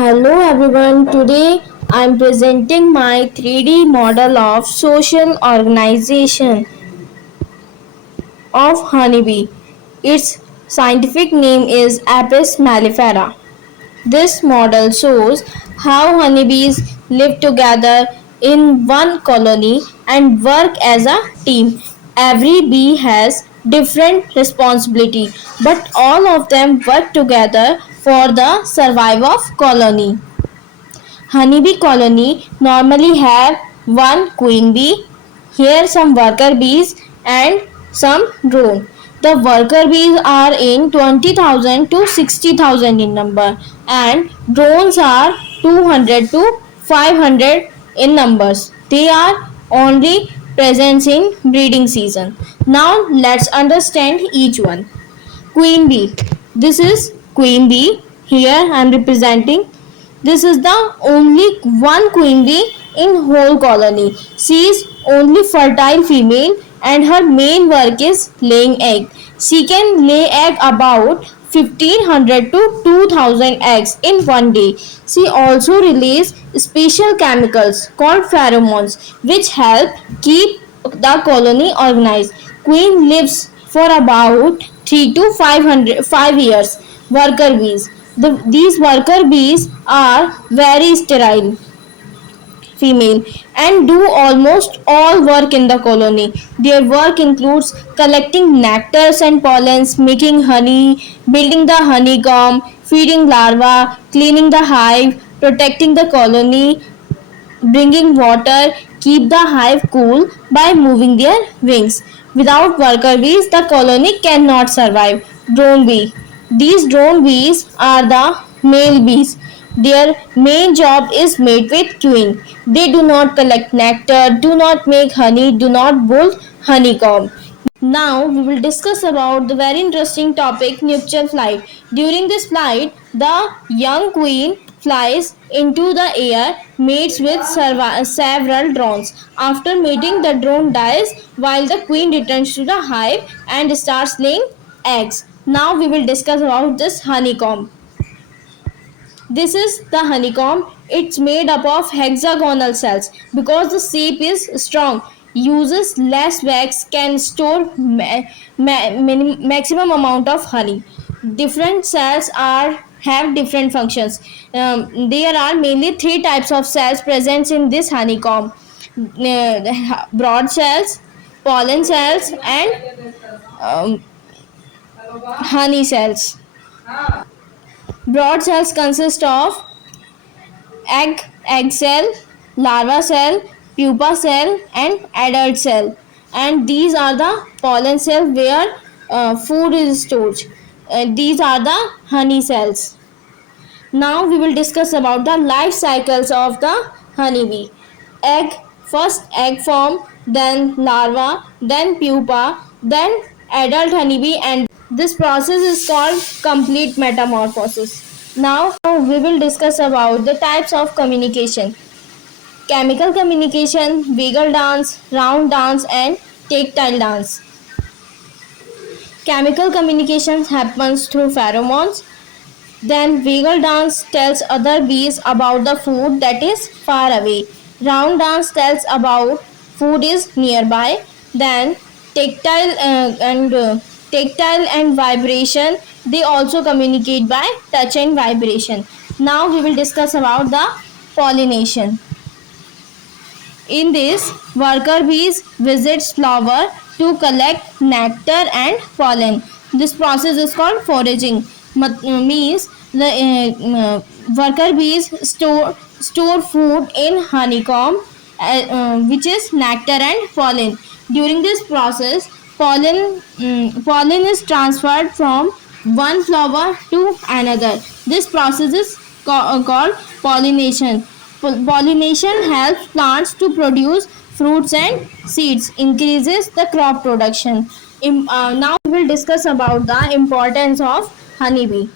Hello everyone, today I am presenting my 3D model of social organization of honeybee. Its scientific name is Apis mellifera. This model shows how honeybees live together in one colony and work as a team. Every bee has different responsibility, but all of them work together for the survival of colony. Honeybee colony normally have one queen bee, here some worker bees and some drone. The worker bees are in 20,000 to 60,000 in number and drones are 200 to 500 in numbers. They are only present in breeding season. Now let's understand each one. Queen bee. This is queen bee. Here I am representing. This is the only one queen bee in whole colony. She is only fertile female and her main work is laying egg. She can lay egg about 1500 to 2000 eggs in one day. She also releases special chemicals called pheromones which help keep the colony organized. Queen lives for about 3 to 5 years. Worker bees. These worker bees are very sterile female and do almost all work in the colony. Their work includes collecting nectars and pollens, making honey, building the honeycomb, feeding larvae, cleaning the hive, protecting the colony, bringing water, keep the hive cool by moving their wings. Without worker bees, the colony cannot survive. Drone bee. These drone bees are the male bees. Their main job is mate with queen. They do not collect nectar, do not make honey, do not build honeycomb. Now we will discuss about the very interesting topic nuptial flight. During this flight, the young queen flies into the air, mates with several drones. After mating, the drone dies while the queen returns to the hive and starts laying eggs. Now we will discuss about this honeycomb. This is the honeycomb. It's made up of hexagonal cells. Because the shape is strong, uses less wax, can store maximum amount of honey. Different cells have different functions. There are mainly three types of cells present in this honeycomb: broad cells, pollen cells, and honey cells. Broad cells consist of egg cell, larva cell, pupa cell, and adult cell. And these are the pollen cell where food is stored. These are the honey cells. Now we will discuss about the life cycles of the honeybee. Egg, first egg form, then larva, then pupa, then adult honeybee, and this process is called complete metamorphosis. Now we will discuss about the types of communication. Chemical communication, wiggle dance, round dance, and tactile dance. Chemical communication happens through pheromones. Then wiggle dance tells other bees about the food that is far away. Round dance tells about food is nearby. Then tactile tactile and vibration, they also communicate by touch and vibration. Now we will discuss about the pollination. In this, worker bees visits flower to collect nectar and pollen. This process is called foraging. Means the worker bees store food in honeycomb, which is nectar and pollen. During this process, pollen is transferred from one flower to another. This process is called pollination. Pollination helps plants to produce fruits and seeds, increases the crop production. Now we will discuss about the importance of honeybee.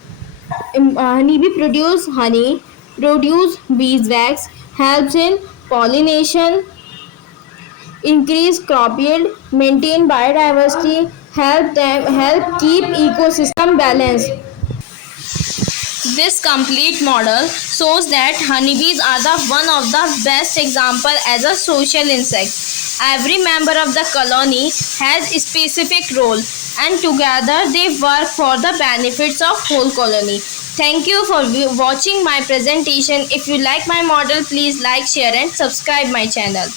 Honeybee produce honey, produce beeswax, helps in pollination, increase crop yield, maintain biodiversity, help keep ecosystem balanced. This complete model shows that honeybees are the one of the best example as a social insect. Every member of the colony has a specific role and together they work for the benefits of whole colony. Thank you for watching my presentation. If you like my model, please like, share and subscribe my channel.